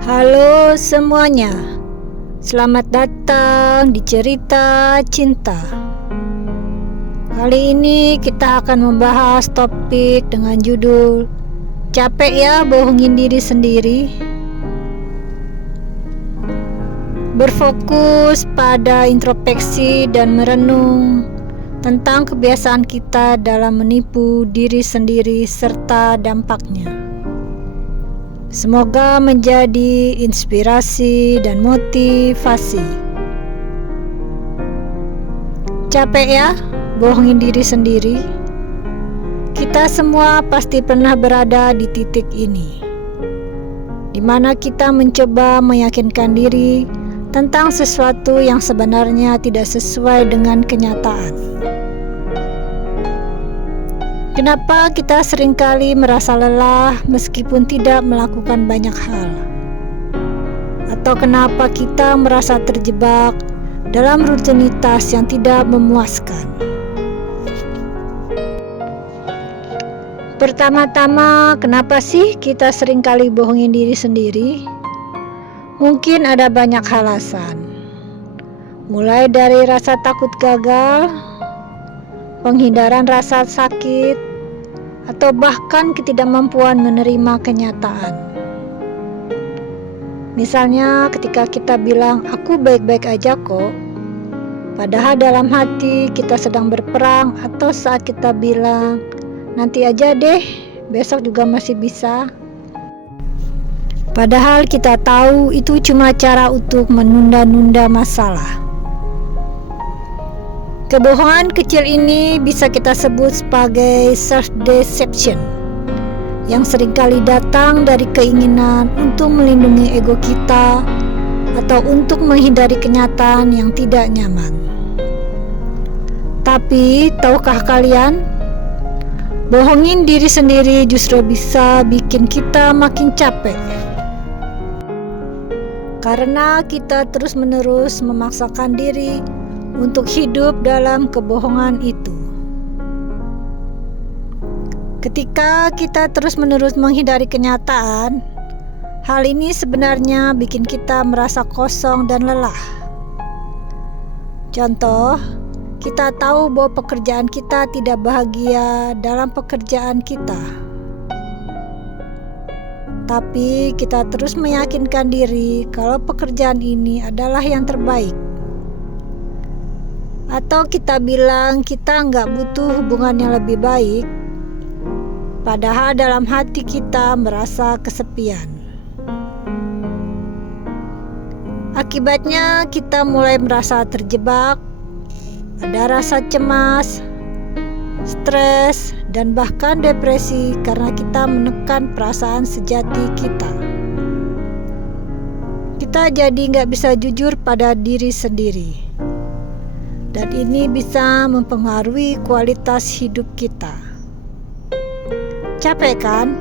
Halo semuanya, selamat datang di Cerita Cinta. Kali ini kita akan membahas topik dengan judul Capek ya bohongin diri sendiri. Berfokus pada introspeksi dan merenung tentang kebiasaan kita dalam menipu diri sendiri serta dampaknya. Semoga menjadi inspirasi dan motivasi. Capek ya bohongin diri sendiri? Kita semua pasti pernah berada di titik ini, di mana kita mencoba meyakinkan diri tentang sesuatu yang sebenarnya tidak sesuai dengan kenyataan. Kenapa kita seringkali merasa lelah meskipun tidak melakukan banyak hal? Atau kenapa kita merasa terjebak dalam rutinitas yang tidak memuaskan? Pertama-tama, kenapa sih kita seringkali bohongin diri sendiri? Mungkin ada banyak alasan. Mulai dari rasa takut gagal, penghindaran rasa sakit, atau bahkan ketidakmampuan menerima kenyataan. Misalnya ketika kita bilang, aku baik-baik aja kok, padahal dalam hati kita sedang berperang, atau saat kita bilang, nanti aja deh, besok juga masih bisa. Padahal kita tahu itu cuma cara untuk menunda-nunda masalah. Kebohongan kecil ini bisa kita sebut sebagai self-deception, yang seringkali datang dari keinginan untuk melindungi ego kita atau untuk menghindari kenyataan yang tidak nyaman. Tapi, tahukah kalian, bohongin diri sendiri justru bisa bikin kita makin capek. Karena kita terus-menerus memaksakan diri untuk hidup dalam kebohongan itu. Ketika kita terus-menerus menghindari kenyataan, hal ini sebenarnya bikin kita merasa kosong dan lelah. Contoh, kita tahu bahwa pekerjaan kita tidak bahagia dalam pekerjaan kita. Tapi kita terus meyakinkan diri kalau pekerjaan ini adalah yang terbaik. Atau kita bilang kita nggak butuh hubungan yang lebih baik, padahal dalam hati kita merasa kesepian. Akibatnya kita mulai merasa terjebak, ada rasa cemas, stres, dan bahkan depresi karena kita menekan perasaan sejati kita. Kita jadi nggak bisa jujur pada diri sendiri. Dan ini bisa mempengaruhi kualitas hidup kita. Capek kan?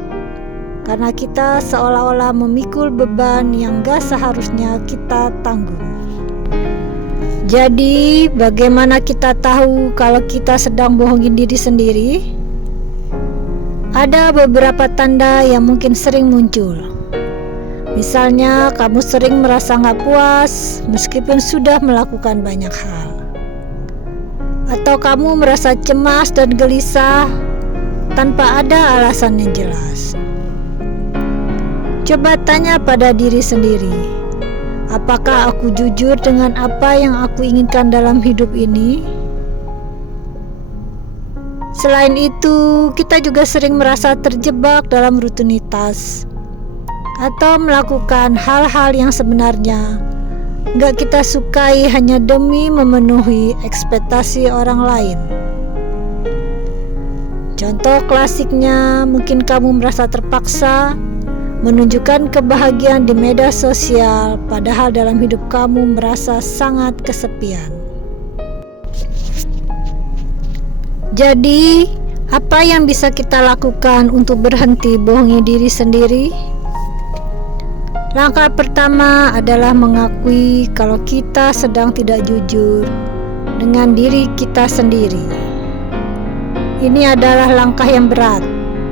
Karena kita seolah-olah memikul beban yang gak seharusnya kita tanggung. Jadi, bagaimana kita tahu kalau kita sedang bohongin diri sendiri? Ada beberapa tanda yang mungkin sering muncul. Misalnya, kamu sering merasa gak puas meskipun sudah melakukan banyak hal. Atau kamu merasa cemas dan gelisah tanpa ada alasan yang jelas. Coba tanya pada diri sendiri, apakah aku jujur dengan apa yang aku inginkan dalam hidup ini? Selain itu, kita juga sering merasa terjebak dalam rutinitas atau melakukan hal-hal yang sebenarnya nggak kita sukai hanya demi memenuhi ekspektasi orang lain. Contoh klasiknya, mungkin kamu merasa terpaksa menunjukkan kebahagiaan di media sosial, padahal dalam hidup kamu merasa sangat kesepian. Jadi, apa yang bisa kita lakukan untuk berhenti bohongi diri sendiri? Langkah pertama adalah mengakui kalau kita sedang tidak jujur dengan diri kita sendiri. Ini adalah langkah yang berat,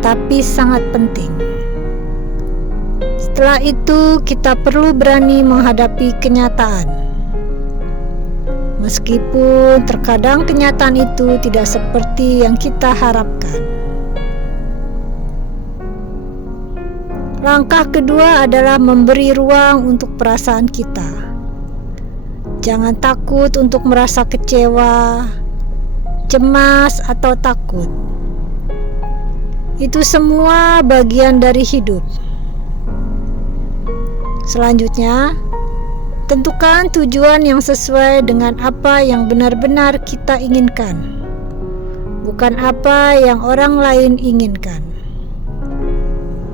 tapi sangat penting. Setelah itu, kita perlu berani menghadapi kenyataan. Meskipun terkadang kenyataan itu tidak seperti yang kita harapkan. Langkah kedua adalah memberi ruang untuk perasaan kita. Jangan takut untuk merasa kecewa, cemas, atau takut. Itu semua bagian dari hidup. Selanjutnya, tentukan tujuan yang sesuai dengan apa yang benar-benar kita inginkan, bukan apa yang orang lain inginkan.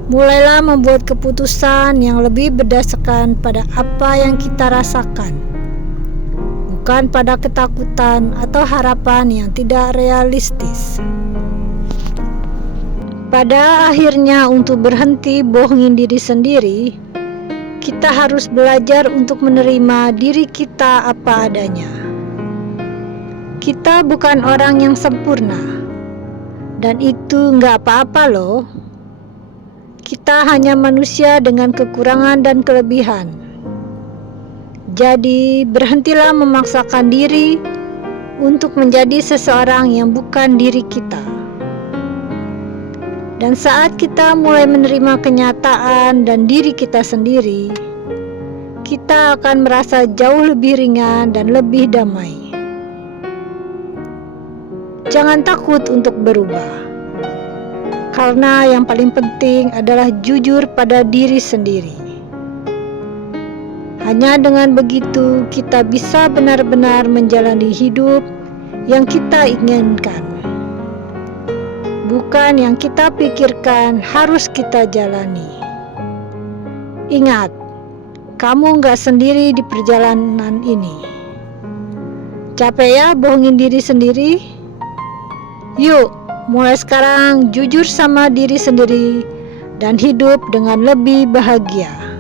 Mulailah membuat keputusan yang lebih berdasarkan pada apa yang kita rasakan, bukan pada ketakutan atau harapan yang tidak realistis. Pada akhirnya, untuk berhenti bohongin diri sendiri, kita harus belajar untuk menerima diri kita apa adanya. Kita bukan orang yang sempurna, dan itu nggak apa-apa loh. Kita hanya manusia dengan kekurangan dan kelebihan. Jadi, berhentilah memaksakan diri untuk menjadi seseorang yang bukan diri kita. Dan saat kita mulai menerima kenyataan dan diri kita sendiri, kita akan merasa jauh lebih ringan dan lebih damai. Jangan takut untuk berubah, karena yang paling penting adalah jujur pada diri sendiri. Hanya dengan begitu, kita bisa benar-benar menjalani hidup yang kita inginkan. Bukan yang kita pikirkan harus kita jalani. Ingat, kamu gak sendiri di perjalanan ini. Capek ya bohongin diri sendiri? Yuk, mulai sekarang jujur sama diri sendiri dan hidup dengan lebih bahagia.